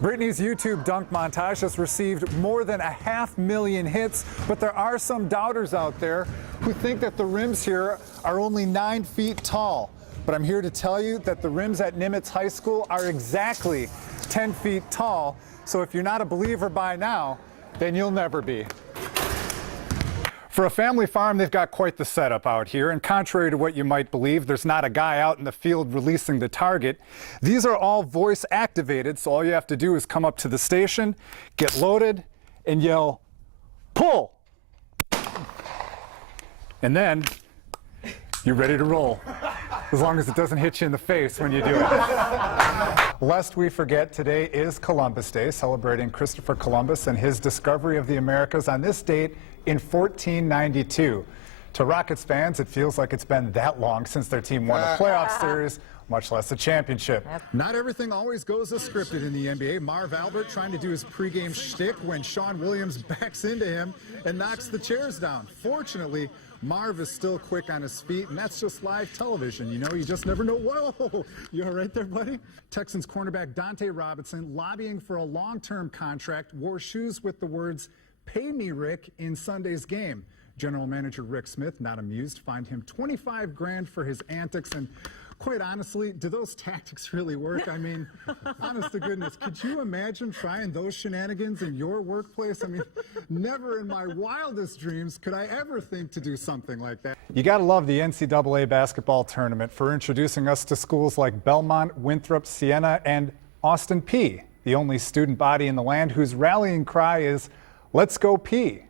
Brittany's YouTube dunk montage has received more than 500,000 hits, but there are some doubters out there who think that the rims here are only 9 feet tall. But I'm here to tell you that the rims at Nimitz High School are exactly 10 feet tall. So if you're not a believer by now, then you'll never be. For a family farm, they've got quite the setup out here, and contrary to what you might believe, there's not a guy out in the field releasing the target. These are all voice activated, so all you have to do is come up to the station, get loaded, and yell, "Pull!" And then you're ready to roll, as long as it doesn't hit you in the face when you do it. Lest we forget, today is Columbus Day, celebrating Christopher Columbus and his discovery of the Americas on this date in 1492. To Rockets fans, it feels like it's been that long since their team won a playoff series, much less a championship. Not everything always goes as scripted in the NBA. Marv Albert trying to do his pregame shtick when Sean Williams backs into him and knocks the chairs down. Fortunately, Marv is still quick on his feet, and that's just live television. You know, you just never know. Whoa, you all right there, buddy? Texans cornerback Dante Robinson, lobbying for a long-term contract, wore shoes with the words, "Pay me, Rick," in Sunday's game. General manager Rick Smith, not amused, fined him $25 grand for his antics. And quite honestly, do those tactics really work? I mean, honest to goodness, could you imagine trying those shenanigans in your workplace? I mean, never in my wildest dreams could I ever think to do something like that. You gotta love the NCAA basketball tournament for introducing us to schools like Belmont, Winthrop, Siena, and Austin Peay, the only student body in the land whose rallying cry is, "Let's go Peay."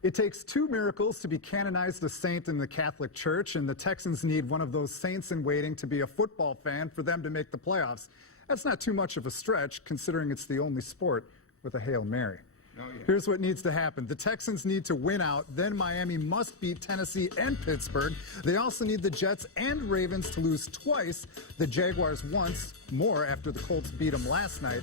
It takes 2 miracles to be canonized a saint in the Catholic Church, and the Texans need one of those saints in waiting to be a football fan for them to make the playoffs. That's not too much of a stretch, considering it's the only sport with a Hail Mary. Oh, yeah. Here's what needs to happen. The Texans need to win out, then Miami must beat Tennessee and Pittsburgh. They also need the Jets and Ravens to lose twice, the Jaguars once, more after the Colts beat them last night,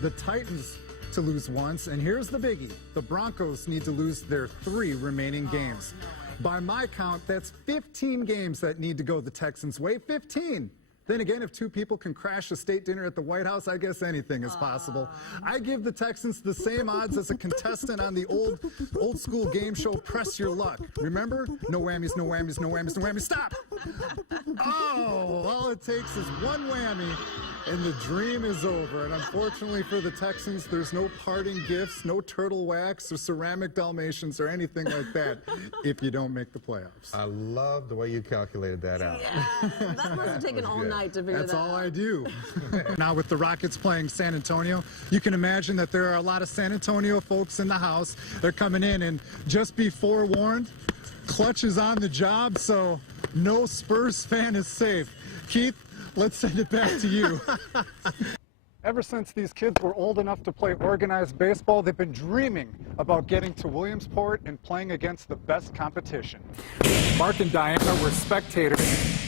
the Titans to lose once, and here's the biggie. The Broncos need to lose their 3 remaining games. By my count, that's 15 games that need to go the Texans' way. 15! Then again, if 2 people can crash a state dinner at the White House, I guess anything is possible. I give the Texans the same odds as a contestant on the old school game show Press Your Luck. Remember? No whammies, no whammies, no whammies, no whammies. Stop! Oh, all it takes is one whammy and the dream is over. And unfortunately for the Texans, there's no parting gifts, no turtle wax or ceramic Dalmatians or anything like that if you don't make the playoffs. I love the way you calculated that out. Yeah, that must have taken all night to figure that out. That's all I do. Now with the Rockets playing San Antonio, you can imagine that there are a lot of San Antonio folks in the house. They're coming in, and just be forewarned, Clutch is on the job, so no Spurs fan is safe. Keith, let's send it back to you. Ever since these kids were old enough to play organized baseball, they've been dreaming about getting to Williamsport and playing against the best competition. Mark and Diana were spectators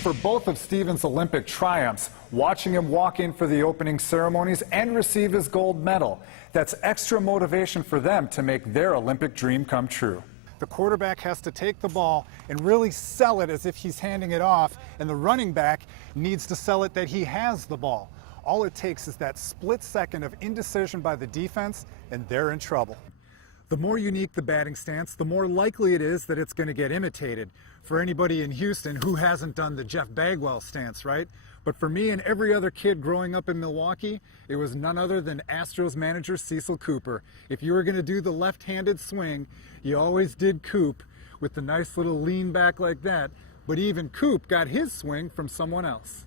for both of Steven's Olympic triumphs, watching him walk in for the opening ceremonies and receive his gold medal. That's extra motivation for them to make their Olympic dream come true. The quarterback has to take the ball and really sell it as if he's handing it off, and the running back needs to sell it that he has the ball. All it takes is that split second of indecision by the defense, and they're in trouble. The more unique the batting stance, the more likely it is that it's going to get imitated. For anybody in Houston, who hasn't done the Jeff Bagwell stance, right? But for me and every other kid growing up in Milwaukee, it was none other than Astros manager Cecil Cooper. If you were going to do the left-handed swing, you always did Coop with the nice little lean back like that. But even Coop got his swing from someone else.